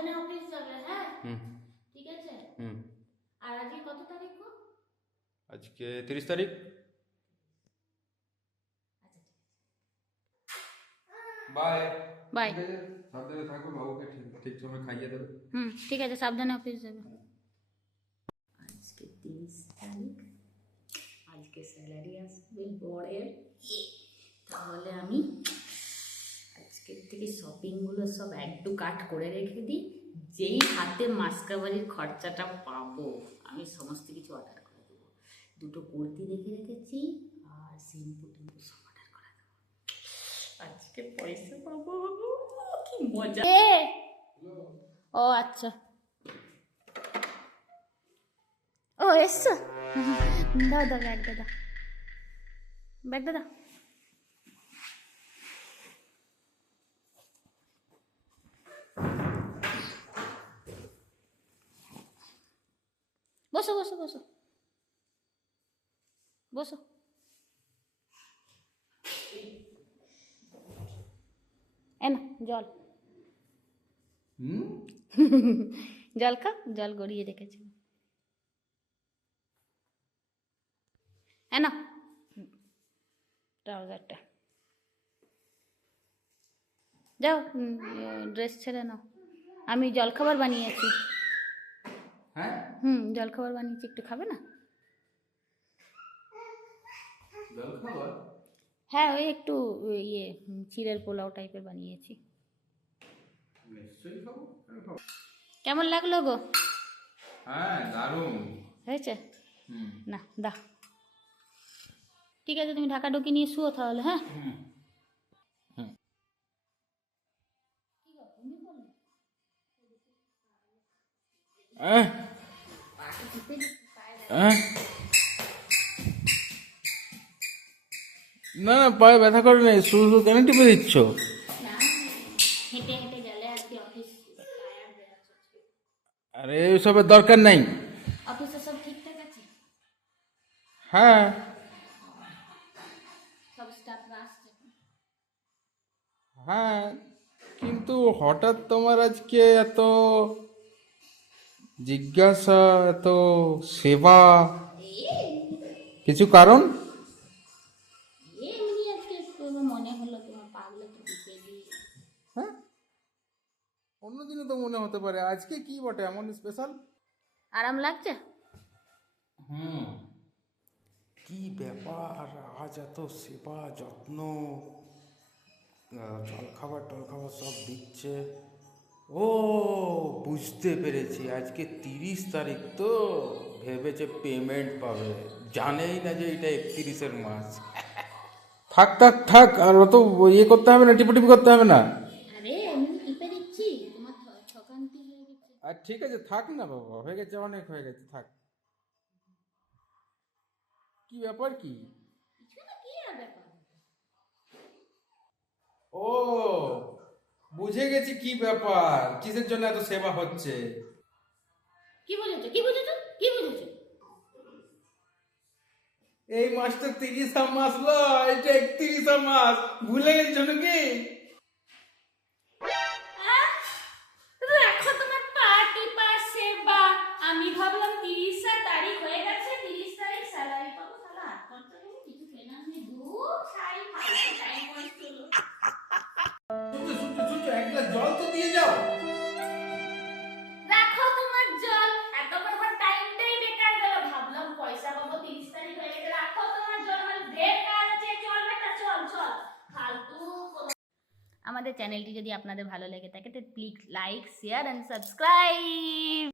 সাবধানে অফিস যাবে। হ্যাঁ ঠিক আছে। আর আজকে কত তারিখ গো? আজকে 30 তারিখ। Bye bye. সাবধানে থাকো, বাবুকে ঠিক সময় খাইয়ে দেবে। ঠিক আছে, সাবধানে অফিস যাবে। আজকে 30 তারিখ, আজকে স্যালারি আসবে বরের। তাহলে আমি আজকের থেকে শপিংগুলো সব একটু কাট করে রেখে দিই। যেই হাতে মাসকাবারির খরচাটা পাবো আমি সমস্ত কিছু অর্ডার করে দেবো। দুটো কুর্তি দেখে রেখেছি আর শ্যাম্পু টেম্পু সব অর্ডার করে দেবো। আজকে পয়সা পাবো, কি মজা। ও আচ্ছা, ও এসছো, দাও দাও ব্যাগটা দাও, ব্যাগটা দাও। বসো বসো বসো বসো। এনা জল, জল খা, জল গড়িয়ে রেখেছি। এনা ট্রাউজারটা যাও, ড্রেস ছেড়ে নাও। আমি জলখাবার বানিয়েছি। হ্যাঁ জলখাবার বানিয়েছি, একটু খাবে না? জলখাবার? হ্যাঁ ওই একটু ইয়ে চিড়ের পোলাও টাইপের বানিয়েছি। নিশ্চয়ই খাবো, কেমন লাগলো গো? হ্যাঁ দারুণ হয়েছে। না দা, ঠিক আছে তুমি ঢাকা ঢুকি নিয়ে শুও তাহলে। হ্যাঁ না না, পায়ে ব্যথা করে নেই, শুধু কেন টিপে দিচ্ছ? হেঁটে হেঁটে গেলে আর কি অফিস। আরে ওসবের দরকার নাই। অফিসে সব ঠিকঠাক আছে? হ্যাঁ সব স্টাফরা আসছে? হ্যাঁ, কিন্তু হঠাৎ তোমার আজকে এত জিজ্ঞাসা, এত সেবা, কিছু কারণ? এমনি আজকে মনে হলো তোমার পাগলে তো দিতে গিয়ে। হ্যাঁ, অন্যদিনও তো মনে হতে পারে, আজকে কি বটে এমন স্পেশাল? আরাম লাগছে? কি ব্যাপার, আজ এত সেবা যত্ন, জলখাবার টলখাবার সব দিচ্ছে। ও বুঝতে পেরেছি, আজকে 30 তারিখ তো ভেবেছে পেমেন্ট পাবে, জানেই না যে এটা 31-এর মাস। থাক থাক থাক, আর অত ইয়ে করতে হবে না, টিপি করতে হবে না। আরে আমি টিপে দিচ্ছি, তোমার ঠকান্তি হয়ে গেছে। আর ঠিক আছে থাক না বাবা, হয়ে গেছে, অনেক হয়ে গেছে, থাক। কি ব্যাপার কি? কিছু না, কি আর ব্যাপার। ও বুঝে গেছি কি ব্যাপার, কিসের জন্য এত সেবা হচ্ছে। কি বুঝেছো, কি বুঝেছো, কি বুঝেছো? এই মাসটা 30 মাস লয়, এটা 31 মাস, ভুলে গেছো নাকি? রাখো তোমার পার্টি পাশে, বা আমি ভাবলাম 30 তারিখ হয়ে গেছে, 30 তারিখ স্যালারি পাবো, তাহলে আর খরচা নেই, কিছু কেনার নেই, দূর ছাই ফালতু টাইম ওয়েস্ট হলো। এক গ্লাস জল তো দিয়ে যাও। রাখো তোমার জল, এত করবার টাইমটাই বেকার গেল। ভাবলাম পয়সা পাবো, 30 তারিখ হয়ে গেছে, রাখো তোমার জল। আমার ঢের কাজ আছে, চল বেটা চল চল, ফালতু। আমাদের চ্যানেলটি যদি আপনাদের ভালো লেগে থাকে তো please like, share and subscribe.